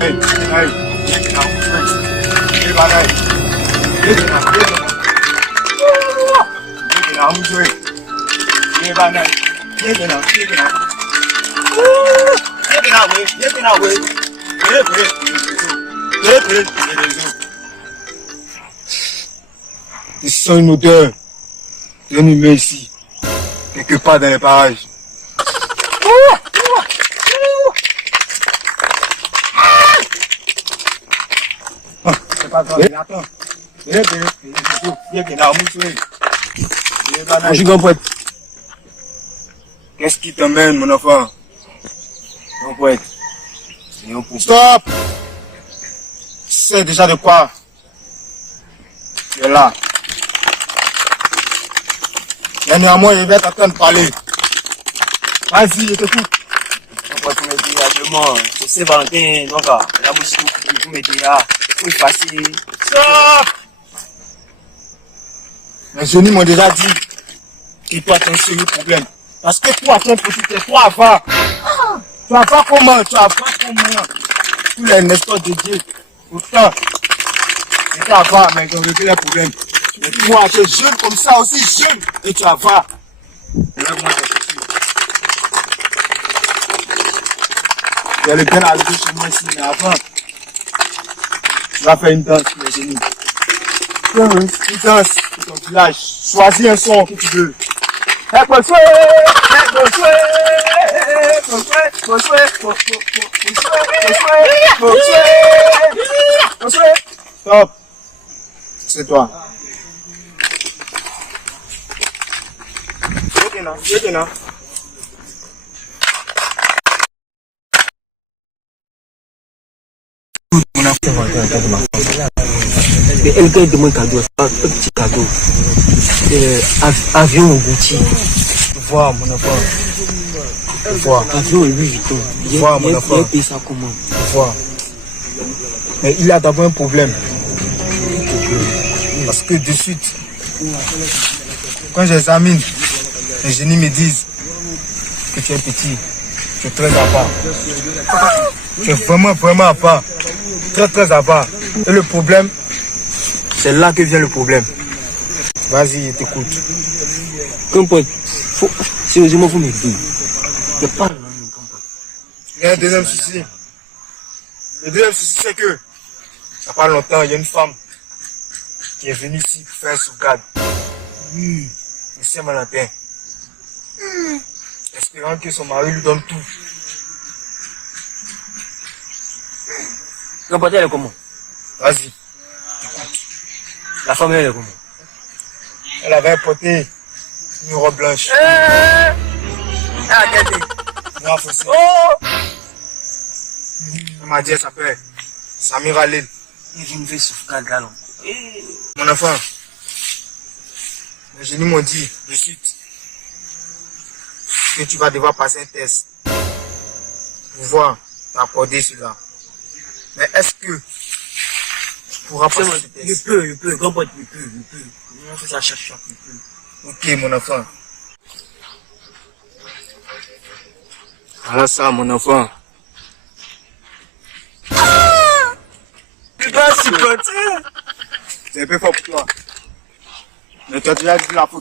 Hey, hey, viens là. Viens là. Viens là. Viens là, on joue. Viens là. Viens là. Viens là. Viens là, oui. Il sent une odeur d'un humain ici, quelque part dans les parages. C'est pas grave, attends. Qu'est-ce qui t'emmène, mon enfant? Non, poète. Stop! Tu sais déjà de quoi? Tu es là. Dernièrement, il va être en train de parler. Vas-y, je t'écoute. Tu me dis actuellement, c'est Saint-Valentin, donc la musique, vous me dites, faut effacer. Stop! Mes génies m'ont déjà dit que toi, tu as un sérieux problème. Parce que toi, ton petit, toi, va. Tu vas pas comment, tous les Nestor de Dieu, pourtant, c'est à voir, mais ils ont réglé les problèmes. Mais toi, tu es jeune comme ça, aussi jeune, et tu vas voir. Lève-moi tes chaussures. Tu es le bien arrivé chez moi ici, mais avant, tu vas faire une danse, mes génies. Une danse pour ton village. Choisis un son que tu veux. Stop. C'est toi. Viens là. Elle demande un cadeau, un petit cadeau. Avion au Gucci. Vois, mon enfant. Vois. Avion et Louis Vuitton. Vois, mon enfant. Il paye ça comment? Vois. Mais il a d'abord un problème. Parce que de suite, quand j'examine, les génies me disent que tu es petit, tu es très à part. Tu es vraiment à part. Très à part. Et le problème, c'est là que vient le problème. Vas-y, je t'écoute. Qu'importe. Sérieusement, vous m'aider. Il y a un deuxième souci. Le deuxième souci, c'est que, il n'y a pas longtemps, il y a une femme qui est venue ici pour faire un sauvegarde. Le Saint-Valentin. Espérant que son mari lui donne tout. Qu'importe, elle est comment? Vas-y. La femme, elle est comment? Elle avait porté une robe blanche. Noir foncé. Elle m'a dit, elle s'appelle Samira Lil. Et je me fais sauvegarde là. Mon enfant, les génies m'ont dit de suite que tu vas devoir passer un test pour pouvoir t'accorder cela. Mais est-ce que tu pourras passer ce test? Je peux, grand-père, je peux. On fait ça chaque fois, je peux. Ok, mon enfant. Voilà ça, mon enfant. Tu vas supporter. C'est un peu fort pour toi. Mais tu as déjà dit la faute.